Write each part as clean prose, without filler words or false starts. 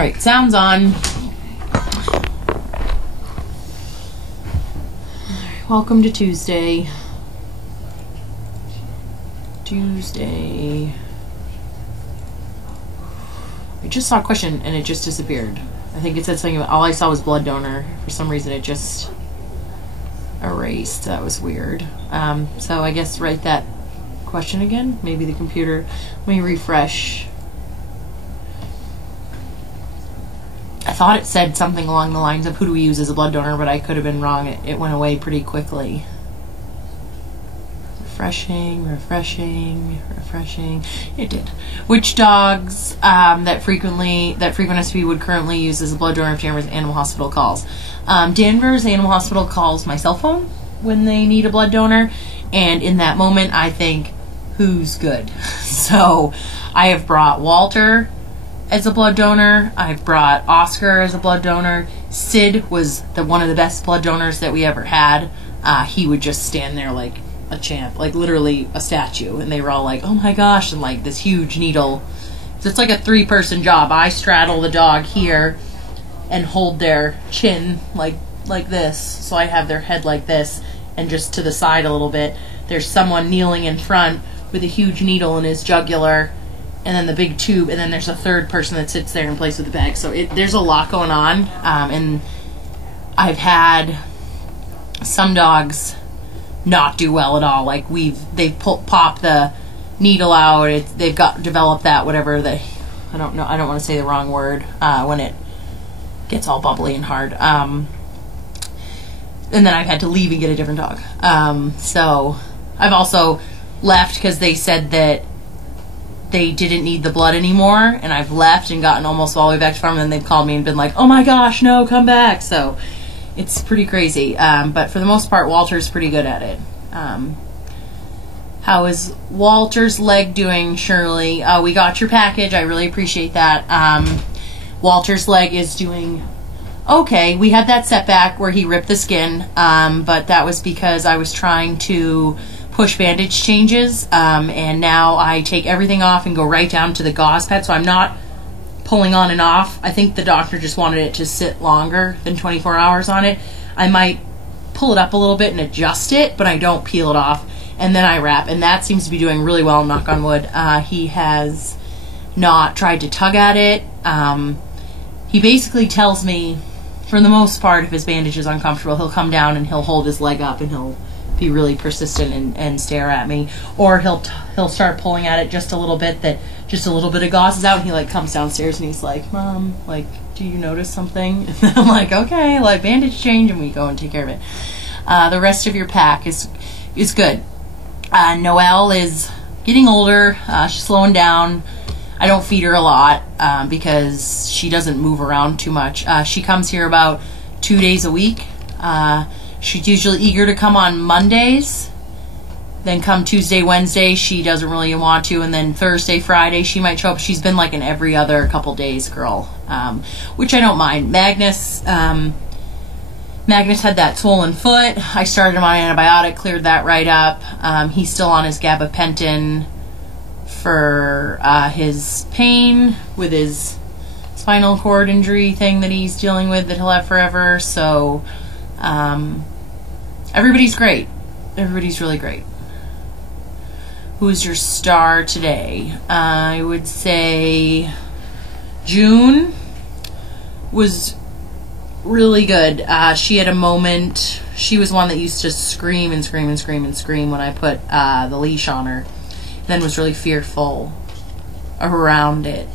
Alright, sound's on. Welcome to Tuesday. I just saw a question and it just disappeared. I think it said something about, all I saw was blood donor. For some reason it just erased. That was weird. So I guess write that question again. Maybe the computer. Let me refresh. I thought it said something along the lines of who do we use as a blood donor, but I could have been wrong. It went away pretty quickly. Refreshing. It did. Which dogs that frequent SP would currently use as a blood donor if Danvers Animal Hospital calls? Danvers Animal Hospital calls my cell phone when they need a blood donor, and in that moment I think, who's good? So I have brought Walter as a blood donor. I've brought Oscar as a blood donor. Sid was one of the best blood donors that we ever had. He would just stand there like a champ, like literally a statue, and they were all like, oh my gosh, and like this huge needle. So it's like a 3-person job. I straddle the dog here and hold their chin like this, so I have their head like this and just to the side a little bit. There's someone kneeling in front with a huge needle in his jugular, and then the big tube, and then there's a third person that sits there and plays with the bag. So there's a lot going on, and I've had some dogs not do well at all. Like they've popped the needle out. They've developed that whatever I don't know. I don't want to say the wrong word when it gets all bubbly and hard. And then I've had to leave and get a different dog. So I've also left because they said that they didn't need the blood anymore, and I've left and gotten almost all the way back to farm, and then they've called me and been like, oh my gosh, no, come back. So it's pretty crazy. But for the most part, Walter's pretty good at it. How is Walter's leg doing, Shirley? We got your package. I really appreciate that. Walter's leg is doing okay. We had that setback where he ripped the skin, but that was because I was trying to push bandage changes, and now I take everything off and go right down to the gauze pad, so I'm not pulling on and off. I think the doctor just wanted it to sit longer than 24 hours on it. I might pull it up a little bit and adjust it, but I don't peel it off, and then I wrap, and that seems to be doing really well, knock on wood. He has not tried to tug at it. He basically tells me, for the most part, if his bandage is uncomfortable, he'll come down and he'll hold his leg up and he'll be really persistent and stare at me, or he'll start pulling at it just a little bit, that just a little bit of gauze is out, and he like comes downstairs and he's like, Mom, like, do you notice something? And I'm like, okay, like bandage change, and we go and take care of it. The rest of your pack is good. Noelle is getting older. She's slowing down. I don't feed her a lot because she doesn't move around too much. She comes here about 2 days a week. She's usually eager to come on Mondays. Then come Tuesday, Wednesday, she doesn't really want to. And then Thursday, Friday, she might show up. She's been like an every other couple days girl, which I don't mind. Magnus had that swollen foot. I started him on antibiotic, cleared that right up. He's still on his gabapentin for his pain with his spinal cord injury thing that he's dealing with that he'll have forever. So everybody's great. Everybody's really great. Who's your star today? I would say June was really good. She had a moment. She was one that used to scream and scream and scream and scream when I put the leash on her, and then was really fearful around it.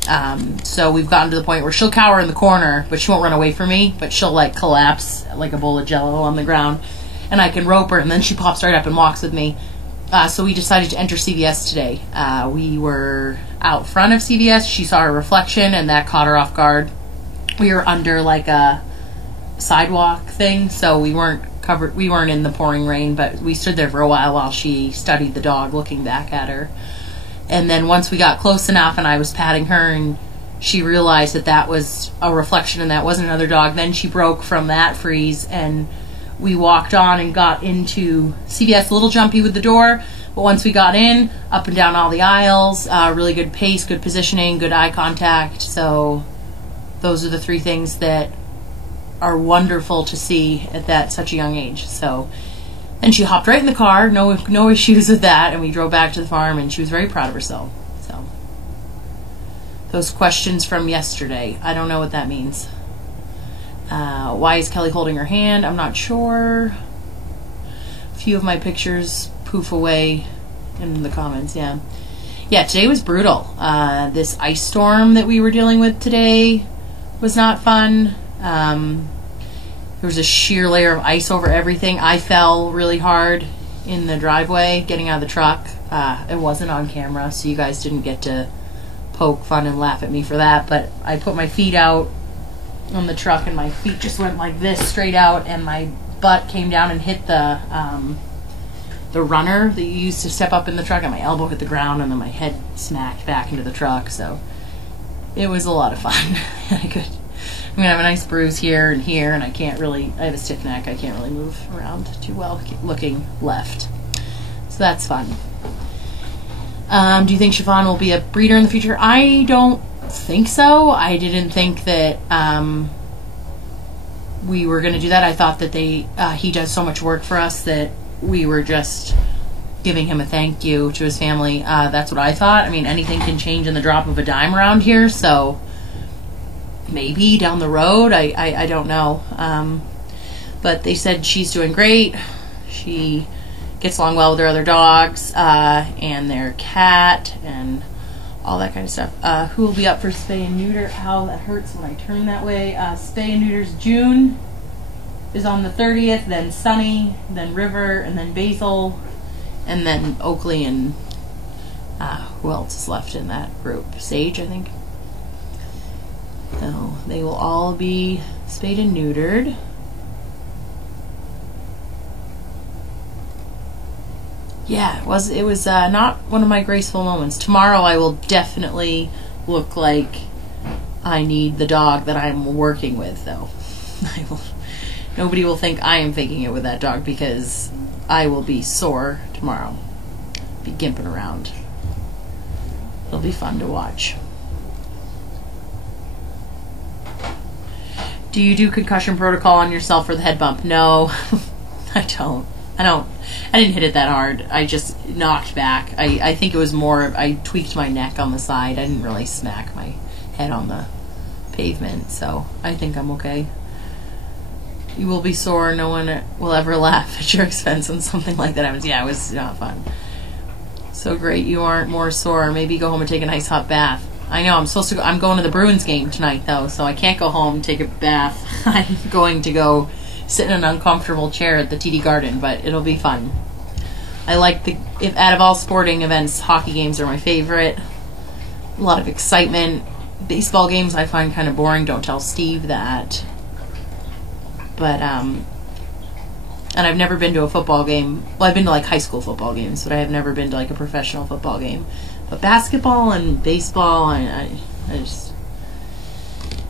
So we've gotten to the point where she'll cower in the corner, but she won't run away from me, but she'll like collapse like a bowl of jello on the ground, and I can rope her, and then she pops right up and walks with me. So we decided to enter CVS today. We were out front of CVS. She saw her reflection, and that caught her off guard. We were under like a sidewalk thing, so we weren't covered. We weren't in the pouring rain, but we stood there for a while she studied the dog, looking back at her. And then once we got close enough and I was patting her and she realized that that was a reflection and that wasn't another dog, then she broke from that freeze, and we walked on and got into CVS, a little jumpy with the door, but once we got in, up and down all the aisles, really good pace, good positioning, good eye contact. So those are the three things that are wonderful to see at that such a young age. So, and she hopped right in the car, no issues with that, and we drove back to the farm, and she was very proud of herself. So, those questions from yesterday, I don't know what that means. Why is Kelly holding her hand? I'm not sure. A few of my pictures poof away in the comments. Yeah, today was brutal. This ice storm that we were dealing with today was not fun. There was a sheer layer of ice over everything. I fell really hard in the driveway getting out of the truck. It wasn't on camera, so you guys didn't get to poke fun and laugh at me for that, but I put my feet out on the truck and my feet just went like this straight out, and my butt came down and hit the runner that you use to step up in the truck, and my elbow hit the ground, and then my head smacked back into the truck. So it was a lot of fun. I'm gonna have a nice bruise here, and I I have a stiff neck. I can't really move around too well looking left. So that's fun. Do you think Chiffon will be a breeder in the future? I don't think so. I didn't think that we were going to do that. I thought that he does so much work for us that we were just giving him a thank you to his family. That's what I thought. I mean, anything can change in the drop of a dime around here, so maybe down the road. I don't know. But they said she's doing great. She gets along well with her other dogs and their cat and all that kind of stuff. Who will be up for spay and neuter? How that hurts when I turn that way. Spay and neuters June is on the 30th, then Sunny, then River, and then Basil, and then Oakley, and who else is left in that group? Sage, I think. So they will all be spayed and neutered. Yeah, it was not one of my graceful moments. Tomorrow I will definitely look like I need the dog that I'm working with, though. Nobody will think I am faking it with that dog, because I will be sore tomorrow. Be gimping around. It'll be fun to watch. Do you do concussion protocol on yourself for the head bump? No, I don't. I didn't hit it that hard. I just knocked back. I think it was more, I tweaked my neck on the side. I didn't really smack my head on the pavement, so I think I'm okay. You will be sore. No one will ever laugh at your expense when something like that happens. Yeah, it was not fun. So great you aren't more sore. Maybe go home and take a nice hot bath. I know, I'm supposed to go. I'm going to the Bruins game tonight, though, so I can't go home and take a bath. I'm going to go sit in an uncomfortable chair at the TD Garden, but it'll be fun. I like if out of all sporting events, hockey games are my favorite. A lot of excitement. Baseball games I find kind of boring. Don't tell Steve that. But and I've never been to a football game. Well, I've been to like high school football games, but I have never been to like a professional football game. But basketball and baseball, I just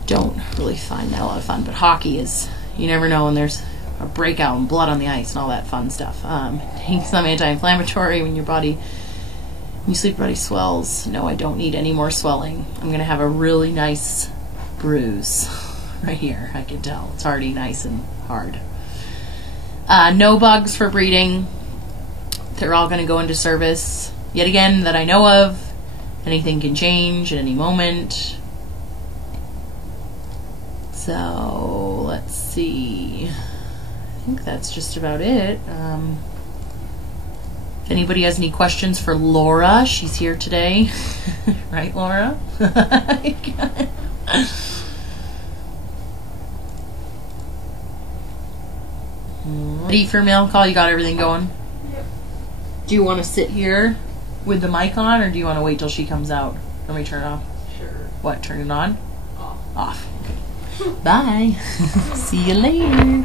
don't really find that a lot of fun. But hockey is, you never know when there's a breakout and blood on the ice and all that fun stuff. Take some anti-inflammatory when you sleep, your body swells. No, I don't need any more swelling. I'm going to have a really nice bruise right here. I can tell. It's already nice and hard. No bugs for breeding. They're all going to go into service. Yet again, that I know of. Anything can change at any moment. So, let's see. I think that's just about it. If anybody has any questions for Laura, she's here today. Right, Laura? Ready for mail call? You got everything going? Yep. Do you want to sit here with the mic on, or do you want to wait till she comes out? Let me turn it off. Sure. What, turn it on? Off. Off. Okay. Bye. See you later.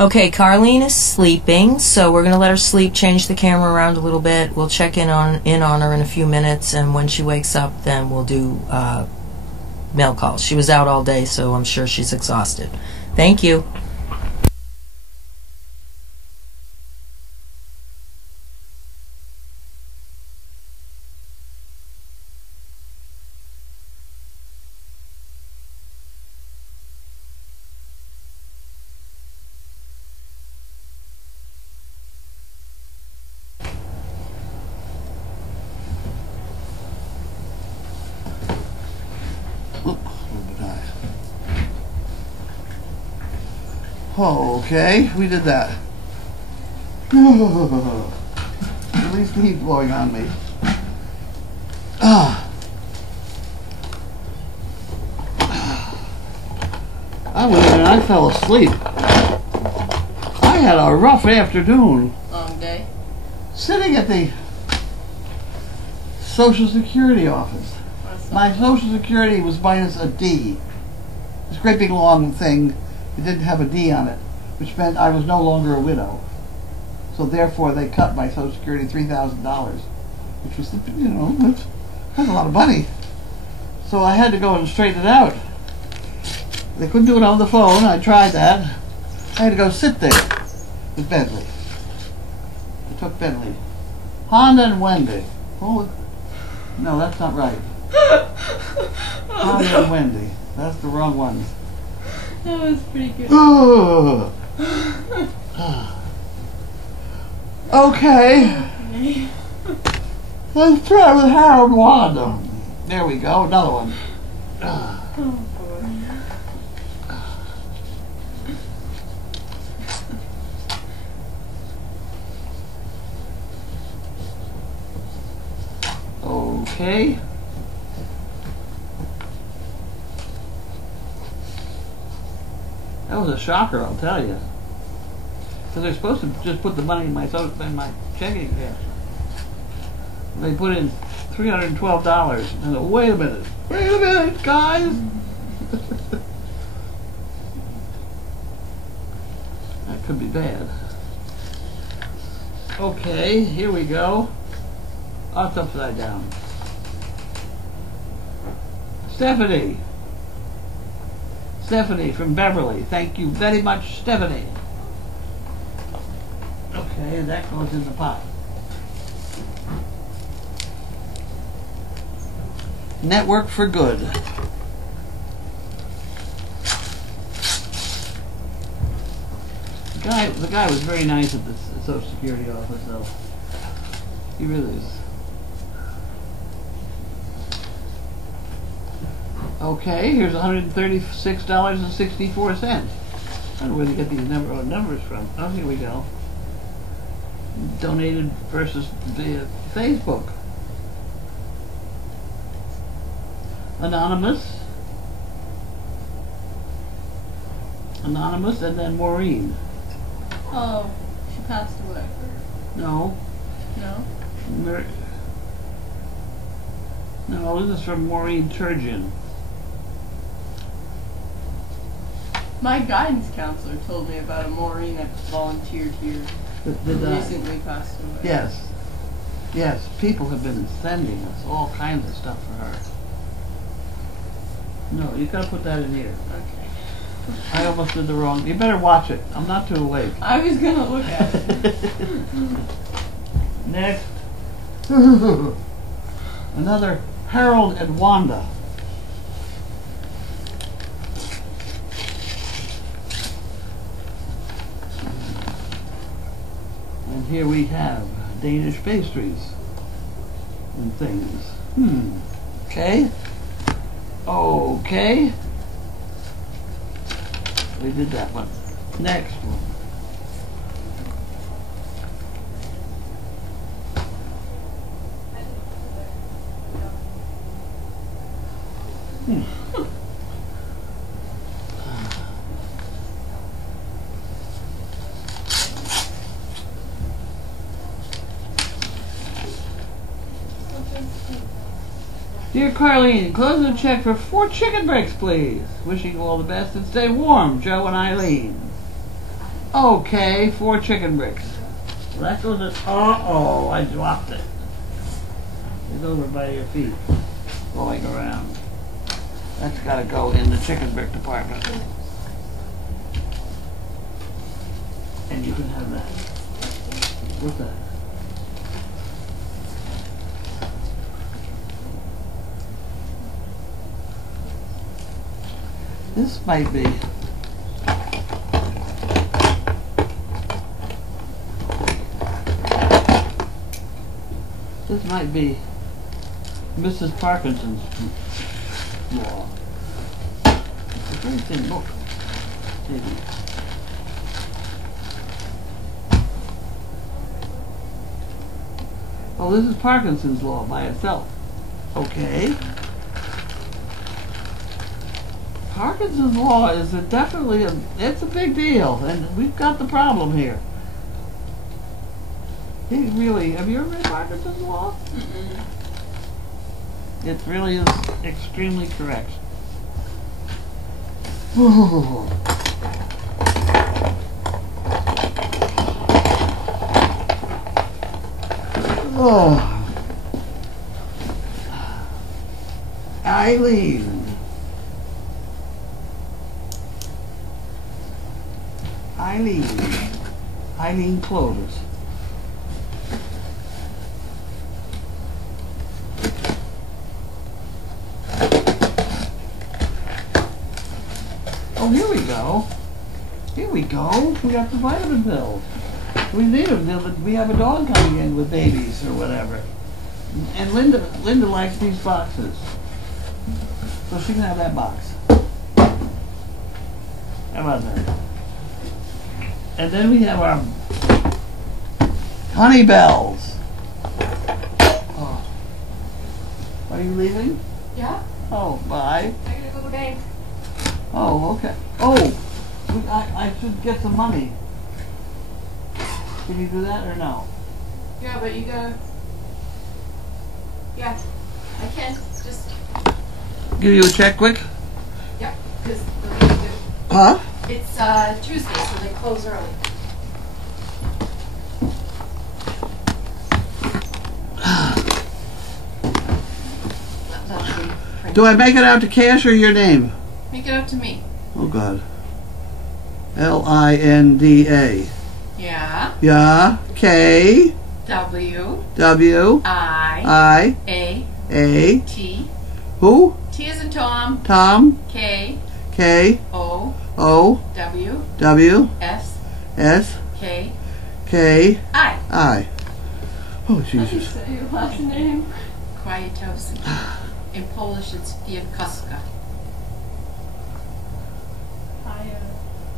Okay, Carlene is sleeping, so we're gonna let her sleep. Change the camera around a little bit. We'll check in on her in a few minutes, and when she wakes up, then we'll do mail calls. She was out all day, so I'm sure she's exhausted. Thank you. Oh, okay, we did that. At least the heat blowing on me. I went in and I fell asleep. I had a rough afternoon. Long day. Sitting at the Social Security office. My Social Security was minus a D. This great big long thing. It didn't have a D on it, which meant I was no longer a widow. So therefore, they cut my Social Security $3,000, which was, that's a lot of money. So I had to go and straighten it out. They couldn't do it on the phone. I tried that. I had to go sit there with Bentley. I took Bentley. Honda and Wendy. Oh, no, that's not right. Honda and Wendy. That's the wrong one. That was pretty good. Okay. Let's try with Harold Wanda. There we go, another one. Oh boy. Okay. That was a shocker, I'll tell you. Because they're supposed to just put the money in my checking account. They put in $312. And wait a minute, guys. That could be bad. Okay, here we go. Oh, it's upside down. Stephanie from Beverly. Thank you very much, Stephanie. Okay, and that goes in the pot. Network for Good. The guy was very nice at the Social Security office, though. He really is. Okay, here's $136.64. I don't know where they get these numbers from. Oh, here we go. Donated versus via Facebook. Anonymous, and then Maureen. Oh, she passed away. No. No? No, this is from Maureen Turgeon. My guidance counselor told me about a Maureen that volunteered here. Recently passed away. Yes. Yes, people have been sending us all kinds of stuff for her. No, you gotta put that in here. Okay. I almost did the wrong. You better watch it. I'm not too awake. I was gonna look at it. Next. Another Harold and Wanda. And here we have Danish pastries and things. Okay. Okay. We did that one. Next one. Dear Carlene, enclose a check for 4 chicken breaks, please. Wishing you all the best and stay warm, Joe and Eileen. Okay, 4 chicken bricks. So that goes in. Uh-oh, I dropped it. It's over by your feet, going around. That's got to go in the chicken brick department. And you can have that. What's that? This might be. This might be Mrs. Parkinson's law. It's a very thin book. Maybe. Oh, this is Parkinson's law by itself. Okay. Parkinson's law is definitely it's a big deal, and we've got the problem here. It really, have you ever read Parkinson's law? Mm-mm. It really is extremely correct. Oh. Eileen. Eileen Clovis. Oh, here we go. Here we go. We got the vitamin pills. We need them. We have a dog coming in with babies or whatever. And Linda likes these boxes. So she can have that box. How about that? And then we have our honey bells. Oh. Are you leaving? Yeah? Oh, bye. I gotta go to the bank. Oh, okay. Oh, I should get some money. Can you do that or no? Yeah, but you gotta. Yeah, I can. Just. Give you a check quick? Yep, because Huh? it's Tuesday, so they close early. That's actually printed. Do I make it out to cash or your name? Make it up to me. Oh, God. Linda. Yeah. Yeah. K. W. W. I. I. A. A. T. Who? T is in Tom. Tom. K. K. O. O. W. W. S. S. K. K. I. I. Oh, How do you Jesus. say your last name? Kwiatowski. In Polish, it's Kwiatkowska.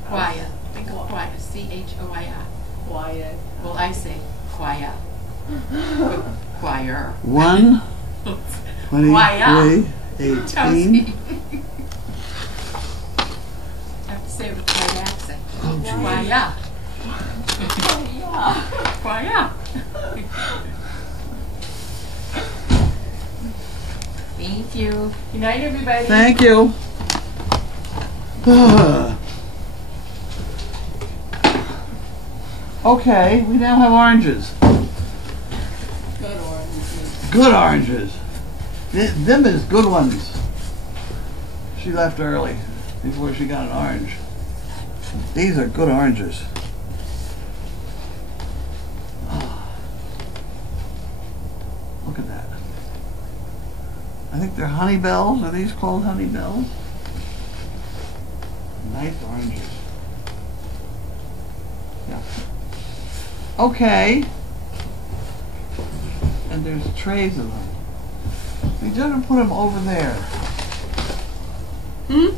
Kwaya. Think of Kwaya. Choia. Quiet. Well, I say Kwaya. Choir. 1, Kwaya. 23, 18. Toasty. I have to say it with a right accent. Oh, geez. Kwaya. Yeah. Kwaya. Thank you. Good night, everybody. Thank you. Okay, we now have oranges. Good oranges. Good oranges. Them is good ones. She left early before she got an orange. These are good oranges. Look at that. I think they're honey bells. Are these called honey bells? Nice oranges. Yeah. Okay. And there's trays of them. We just put them over there. Hmm?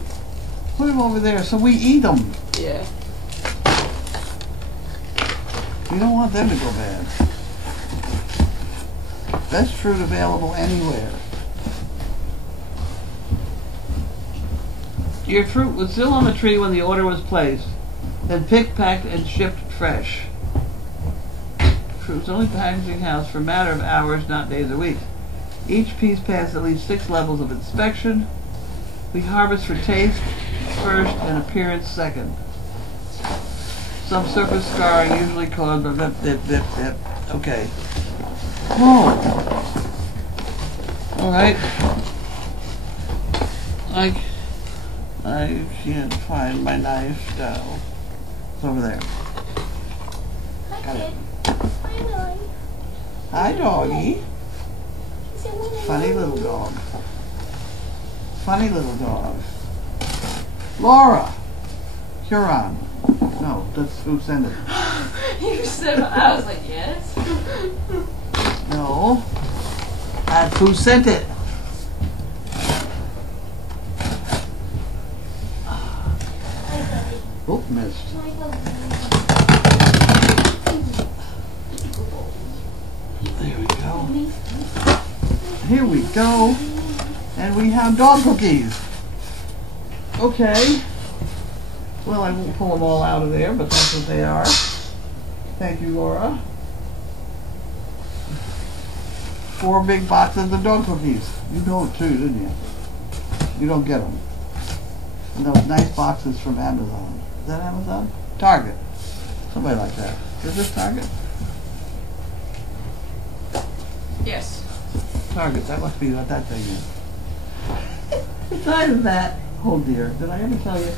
Put them over there so we eat them. Yeah. We don't want them to go bad. Best fruit available anywhere. Your fruit was still on the tree when the order was placed, then picked, packed, and shipped fresh. Fruit's only packaging house for a matter of hours, not days a week. Each piece passed at least 6 levels of inspection. We harvest for taste first and appearance second. Subsurface scarring usually caused by okay. Oh. Alright. I can't find my knife now. It's over there. Got it. Hi, doggy. Funny little dog. Funny little dog. Laura. Huron. No, that's who sent it. You said, I was like, yes. No. That's who sent it. Oh, missed. There we go. Here we go. And we have dog cookies. Okay. Well, I won't pull them all out of there, but that's what they are. Thank you, Laura. 4 big boxes of dog cookies. You know it too, didn't you? You don't get them. And those nice boxes from Amazon. Is that Amazon? Target. Somebody like that. Is this Target? Yes. Target. That must be what that thing is. Besides that, oh dear, did I ever tell you?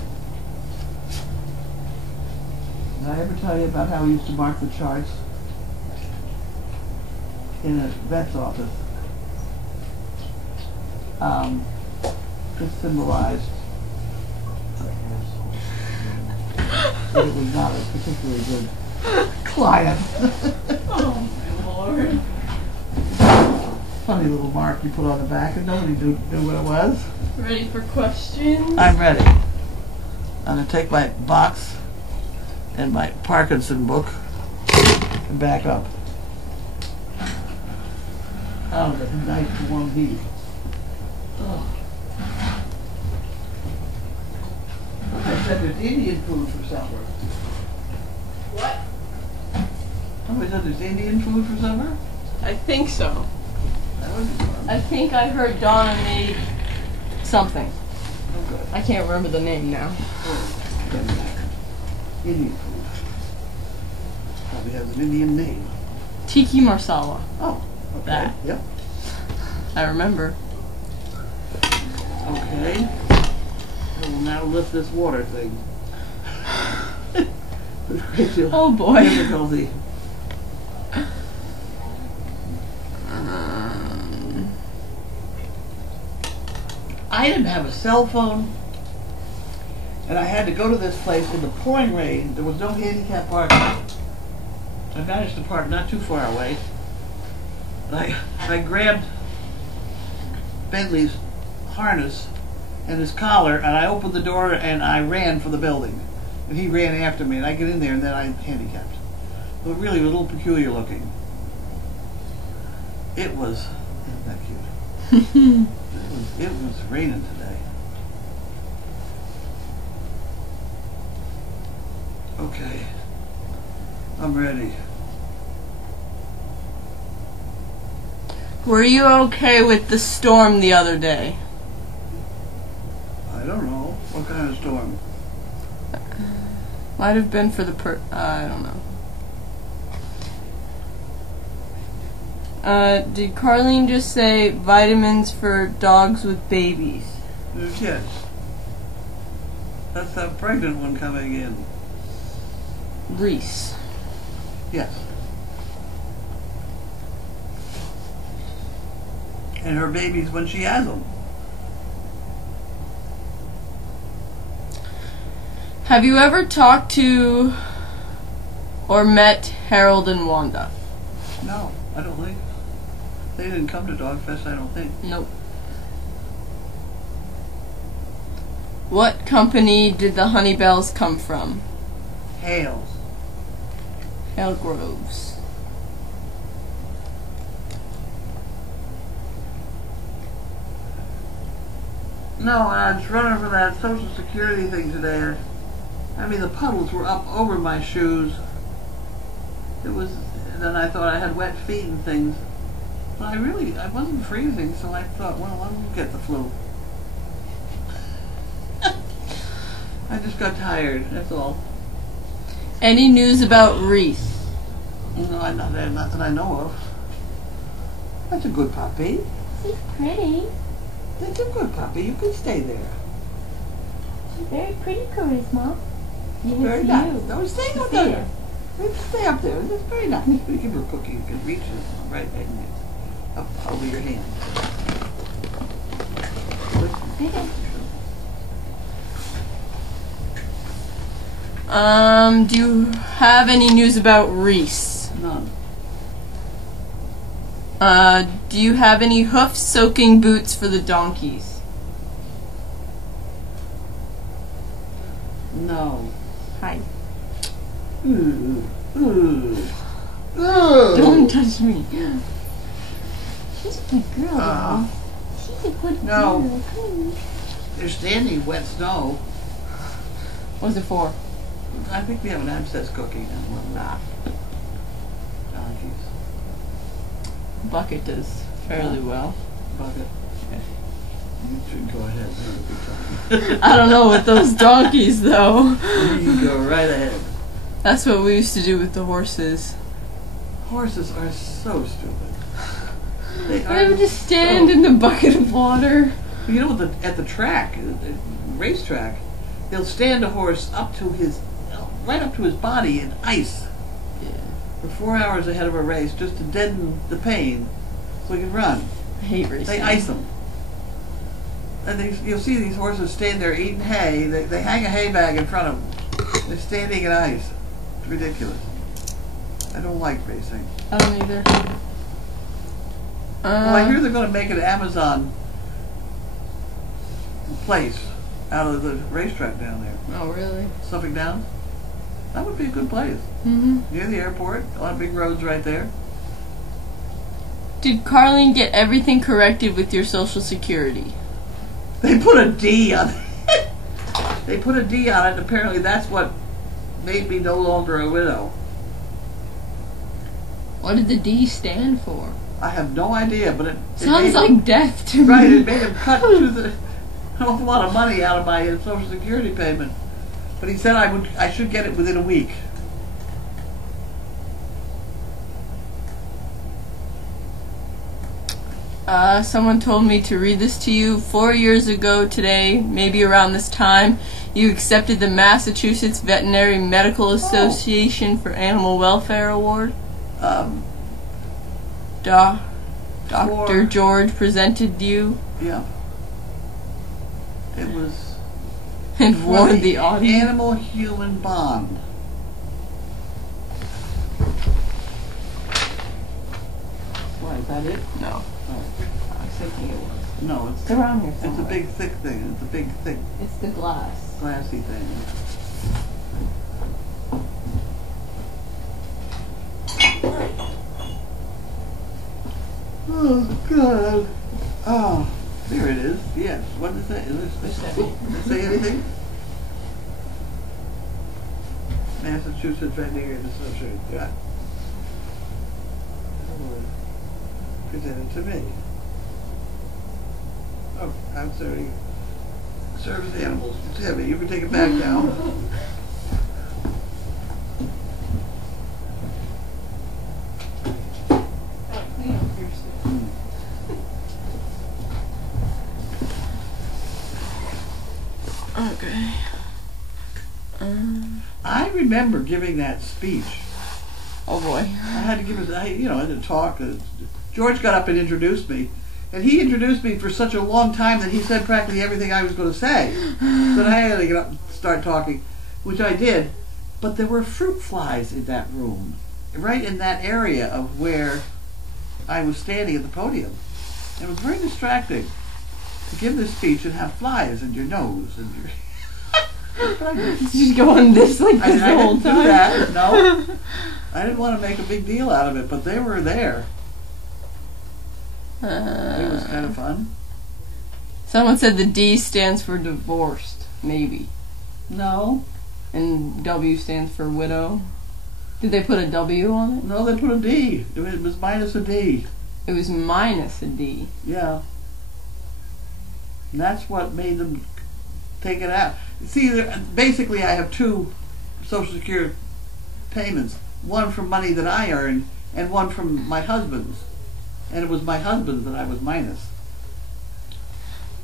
Did I ever tell you about how we used to mark the charts in a vet's office? It symbolized that it was not a particularly good client. Oh my lord. Funny little mark you put on the back, and nobody knew what it was. Ready for questions? I'm ready. I'm going to take my box and my Parkinson book and back up. Oh, that's a nice warm heat. Oh. I said there's Indian food for supper. What? Somebody said there's Indian food for supper? I think so. That would be fun. I think I heard Donna made something. Oh, good. I can't remember the name now. Doesn't matter. Indian food. Probably has an Indian name. Tiki marsala. Oh, okay. That. Yep. I remember. Okay. I will now lift this water thing. With great deal Oh boy. difficulty. I didn't have a cell phone, and I had to go to this place in the pouring rain. There was no handicap parking. I managed to park not too far away. I grabbed Bentley's harness and his collar, and I opened the door and I ran for the building. And he ran after me, and I get in there, and then I handicapped. But really, it was a little peculiar looking. It was, isn't that cute? It was raining today. Okay, I'm ready. Were you okay with the storm the other day? I don't know. What kind of storm? Might have been for the I don't know. Did Carlene just say vitamins for dogs with babies? Yes. That's that pregnant one coming in. Reese. Yes. And her babies when she has them. Have you ever talked to or met Harold and Wanda? No, I don't think. They didn't come to Dogfest, I don't think. Nope. What company did the honey bells come from? Hales. Hale Groves. No, I was running for that Social Security thing today. I mean, the puddles were up over my shoes. It was, and then I thought I had wet feet and things. But I wasn't freezing, so I thought, well, I won't get the flu. I just got tired, that's all. Any news about Reese? No, not that I know of. That's a good puppy. She's pretty. That's a good puppy. You can stay there. She's very pretty, Charisma. Yes, Very you. nice. No, stay up Stay there. Stay up there. That's very nice. We give her a cookie. You can reach it right in there. Up over your hand. Okay. Do you have any news about Reese? None. Do you have any hoof-soaking boots for the donkeys? No. Hi. Ooh. Ooh. Ooh. Don't touch me. She's a good girl, y'all. She's a good No. girl. Come. They're standing wet snow. What's it for? I think we have an abscess cookie and one donkeys. Bucket does fairly well. Bucket. You should go ahead. I don't know with those donkeys though. You go right ahead. That's what we used to do with the horses. Horses are so stupid. They They would just stand in the bucket of water. You know, at the track, the racetrack, they'll stand a horse right up to his body in ice for 4 hours ahead of a race just to deaden the pain so he can run. I hate racing. They ice them. And you'll see these horses stand there eating hay. They hang a hay bag in front of them. They're standing in ice. It's ridiculous. I don't like racing. I don't either. Well, I hear they're going to make an Amazon place out of the racetrack down there. Oh, really? Suffolk Downs. That would be a good place. Mm-hmm. Near the airport. A lot of big roads right there. Did Carlene get everything corrected with your Social Security? They put a D on it. They put a D on it, and apparently that's what made me no longer a widow. What did the D stand for? I have no idea, but it Sounds made, like death to right. me. It made him cut an awful lot of money out of my Social Security payment. But he said I should get it within a week. Someone told me to read this to you. 4 years ago today, maybe around this time, you accepted the Massachusetts Veterinary Medical Association for Animal Welfare Award. Dr. George presented you Yeah. It was and for warned the audience. animal-human bond. Why, is that it? No, Oh. I was thinking it was. No, It's around here it's a somewhere. big, thick thing. It's a big, thick, It's the glass. glassy thing. Oh, God. Oh, there it is. Yes. What does it say? Does it say anything? Massachusetts Veterinary Association. Yeah. Presented to me. Oh, I'm sorry. Service animals. It's heavy. You can take it back now. Okay. I remember giving that speech. Oh boy. I had to give it, I had to talk. George got up and introduced me. And he introduced me for such a long time that he said practically everything I was going to say. But I had to get up and start talking, which I did. But there were fruit flies in that room, right in that area of where I was standing at the podium. It was very distracting to give this speech and have flies in your nose and your... But I did. She's going this like this the I whole didn't do time. that. No, I didn't want to make a big deal out of it, but they were there. It was kind of fun. Someone said the D stands for divorced, maybe. No, And W stands for widow. Did they put a W on it? no, they put a D. It was minus a D. It was minus a D. Yeah, and that's what made them take it out. See, basically, I have two Social Security payments. One from money that I earned, and one from my husband's. And it was my husband's that I was minus.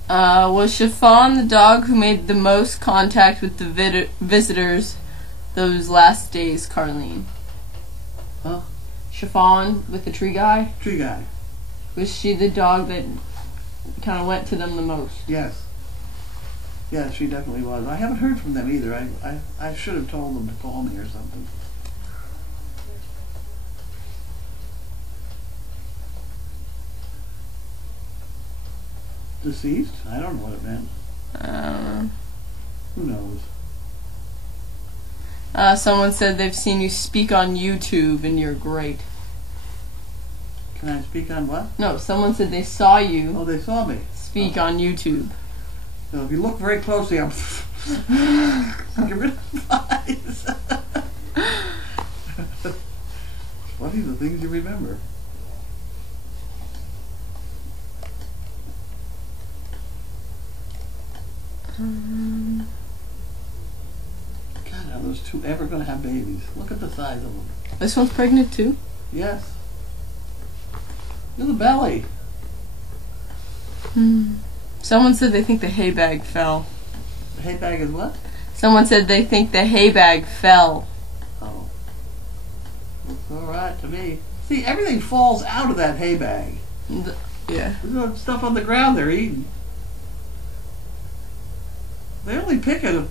Was Chiffon the dog who made the most contact with the visitors those last days, Carlene? Huh? Chiffon with the tree guy? Tree guy. Was she the dog that kind of went to them the most? Yes. Yeah, she definitely was. I haven't heard from them either. I should have told them to call me or something. Deceased? I don't know what it meant. Who knows? Someone said they've seen you speak on YouTube and you're great. Can I speak on what? No, someone said they saw you Oh, they saw me. speak on YouTube. So if you look very closely, I'm get rid of the eyes. It's funny the things you remember. God, are those two ever going to have babies? Look at the size of them. This one's pregnant too? Yes. Look at the belly. Someone said they think the hay bag fell. The hay bag is what? Someone said they think the hay bag fell. Oh. Looks alright to me. See, everything falls out of that hay bag. Yeah. There's no stuff on the ground they're eating. They only pick a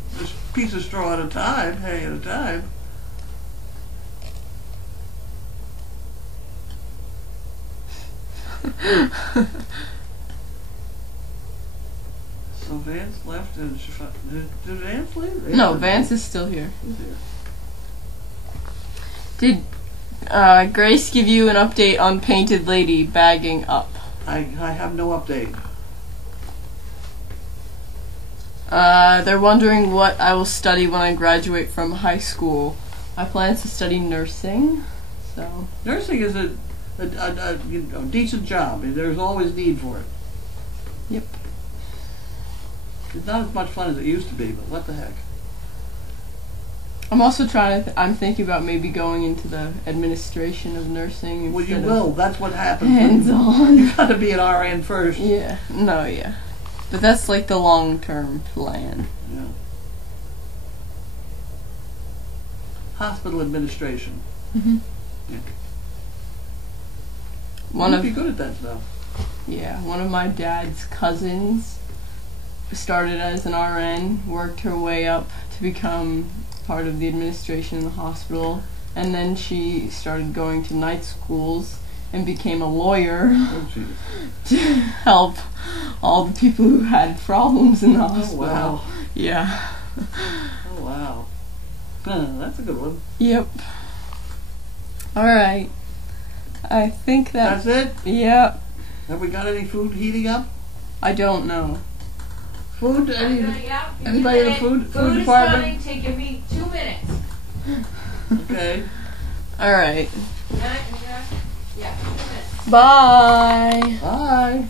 piece of straw at a time, hay at a time. So Vance left and did Vance leave? No, Vance is still here. He's here. Did Grace give you an update on Painted Lady bagging up? I have no update. They're wondering what I will study when I graduate from high school. I plan to study nursing, so... Nursing is a decent job. There's always need for it. Yep. It's not as much fun as it used to be, but what the heck. I'm also trying to... I'm thinking about maybe going into the administration of nursing. Well, you instead will. That's what happens. of hands-on. You gotta be an RN first. Yeah. No, yeah. But that's like the long-term plan. Yeah. Hospital administration. Mm-hmm. Yeah. You'd be good at that stuff. Yeah, one of my dad's cousins started as an RN, worked her way up to become part of the administration in the hospital, and then she started going to night schools and became a lawyer to help all the people who had problems in the hospital. Oh, wow. Yeah. Oh, wow. That's a good one. Yep. Alright. I think That's it? Yep. Have we got any food heating up? I don't know. Food? Anybody in the food Food is department? coming. Take give me 2 minutes. Okay. Alright. Yeah, 2 minutes. Bye. Bye.